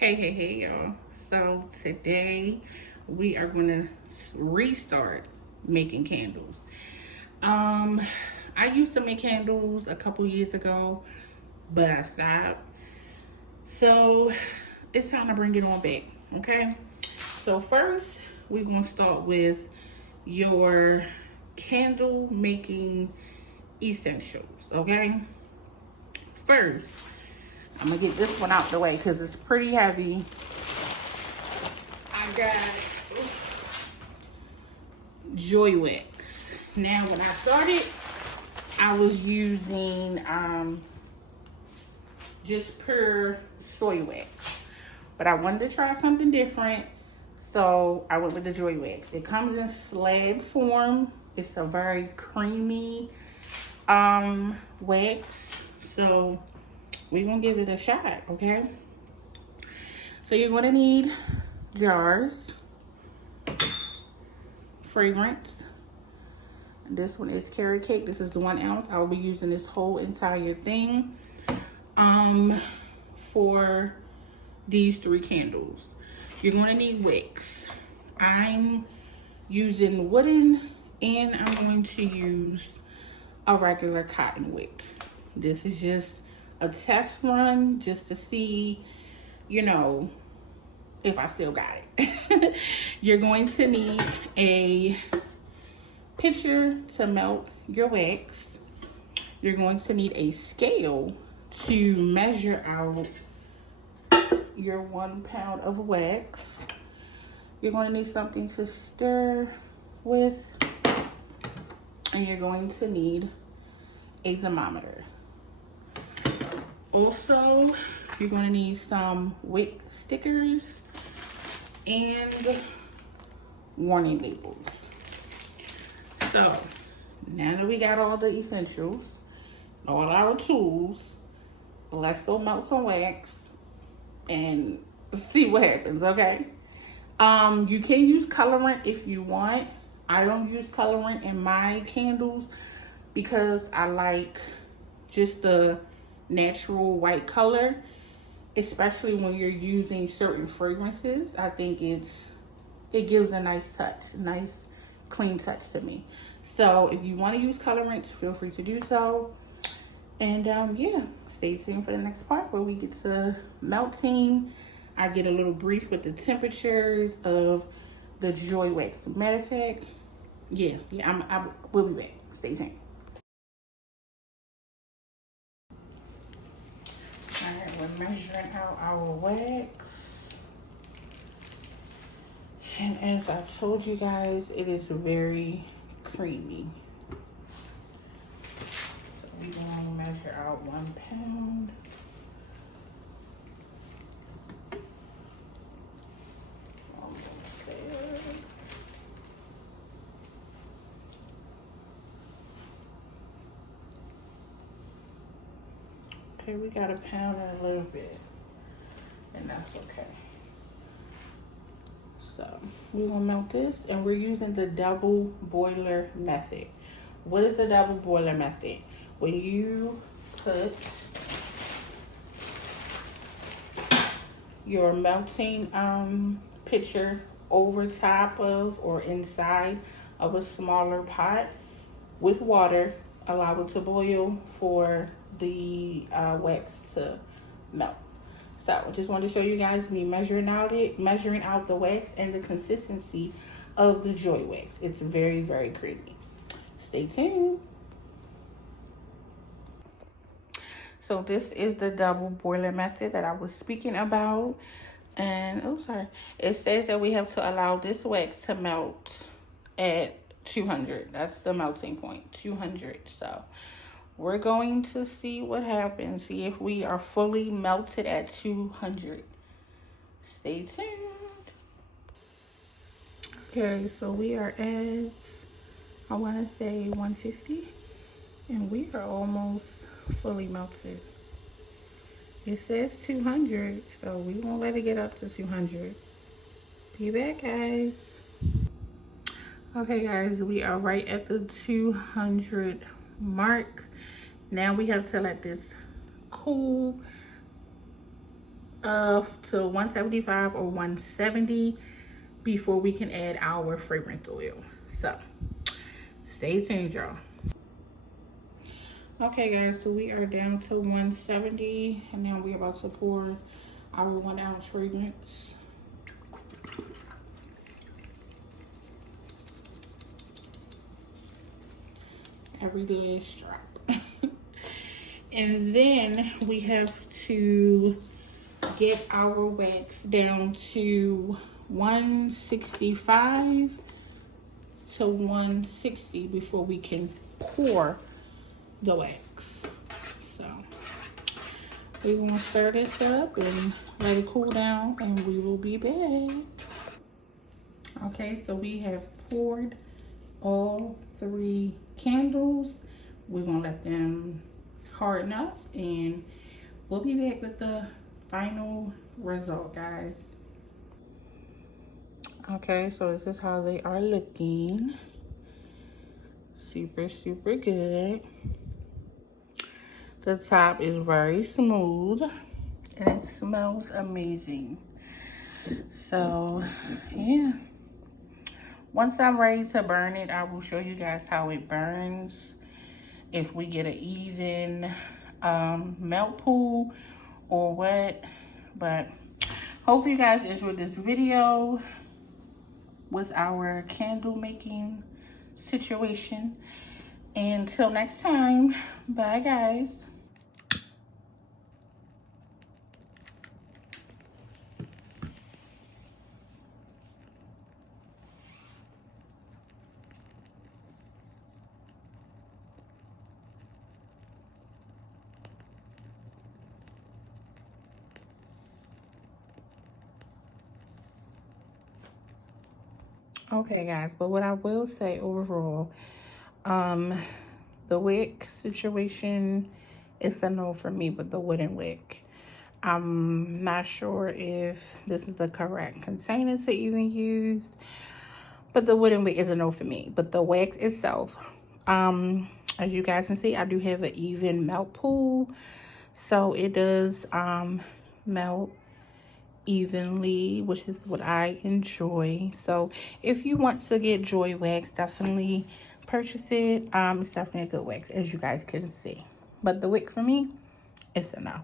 Hey, y'all. So today we are going to restart making candles. Um, I used to make candles a couple years ago, but I stopped. So it's time to bring it on back, okay? So first, we're going to start with your candle making essentials, okay? First, I'm going to get this one out the way because it's pretty heavy. I got Joy Wax. Now, when I started, I was using just pure soy wax, but I wanted to try something different, so I went with the Joy Wax. It comes in slab form. It's a very creamy wax, so we're gonna give it a shot, okay? So you're gonna need jars, fragrance. This one is carrot cake. This is the 1 ounce. I will be using this whole entire thing for these 3 candles. You're going to need wicks. I'm using wooden, and I'm going to use a regular cotton wick. This is just a test run just to see, you know, if I still got it. You're going to need a pitcher to melt your wax. You're going to need a scale to measure out your 1 pound of wax. You're going to need something to stir with, and you're going to need a thermometer. Also, you're going to need some wick stickers and warning labels. So, now that we got all the essentials, all our tools, let's go melt some wax and see what happens, okay? You can use colorant if you want. I don't use colorant in my candles because I like just the natural white color, especially when you're using certain fragrances. I think it gives a nice touch, nice clean touch to me. So if you want to use colorant, feel free to do so. And yeah, stay tuned for the next part where we get to melting. I get a little brief with the temperatures of the Joy Wax. Matter of fact, I will be back. Stay tuned. All right, we're measuring out our wax. And as I told you guys, it is very creamy. So we're going to measure out 1 pound. Okay, we got 1 pound and a little bit, and that's okay. So we're gonna melt this, and we're using the double boiler method. What is the double boiler method? When you put your melting pitcher over top of or inside of a smaller pot with water, allow it to boil for the wax to melt. So I just wanted to show you guys me measuring out the wax and the consistency of the Joy Wax. It's very, very creamy. Stay tuned. So this is the double boiler method that I was speaking about. And it says that we have to allow this wax to melt at 200. That's the melting point, 200. So we're going to see what happens, see if we are fully melted at 200. Stay tuned. Okay, so we are at, I want to say 150, and we are almost fully melted. It says 200, so we won't let it get up to 200. Be back, guys. Okay, guys, we are right at the 200 mark. Now we have to let this cool to 175 or 170 before we can add our fragrance oil. So stay tuned, y'all. Okay guys, so we are down to 170 and now we're about to pour our 1 ounce fragrance. Every last drop. And then we have to get our wax down to 165 to 160 before we can pour the wax. So we're gonna stir this up and let it cool down and we will be back. Okay, so we have poured all 3 candles. We're gonna let them harden up and we'll be back with the final result, guys. Okay, so this is how they are looking. Super, super good. The top is very smooth and it smells amazing. So yeah, once I'm ready to burn it, I will show you guys how it burns, if we get an even melt pool or what. But hopefully you guys enjoyed this video with our candle making situation. Until next time, bye guys. Okay guys, but what I will say overall, the wick situation is a no for me with the wooden wick. I'm not sure if this is the correct container to even use, but the wooden wick is a no for me. But the wax itself, as you guys can see, I do have an even melt pool, so it does melt evenly, which is what I enjoy. So if you want to get Joy Wax, definitely purchase it. It's definitely a good wax, as you guys can see. But the wick for me, it's a no.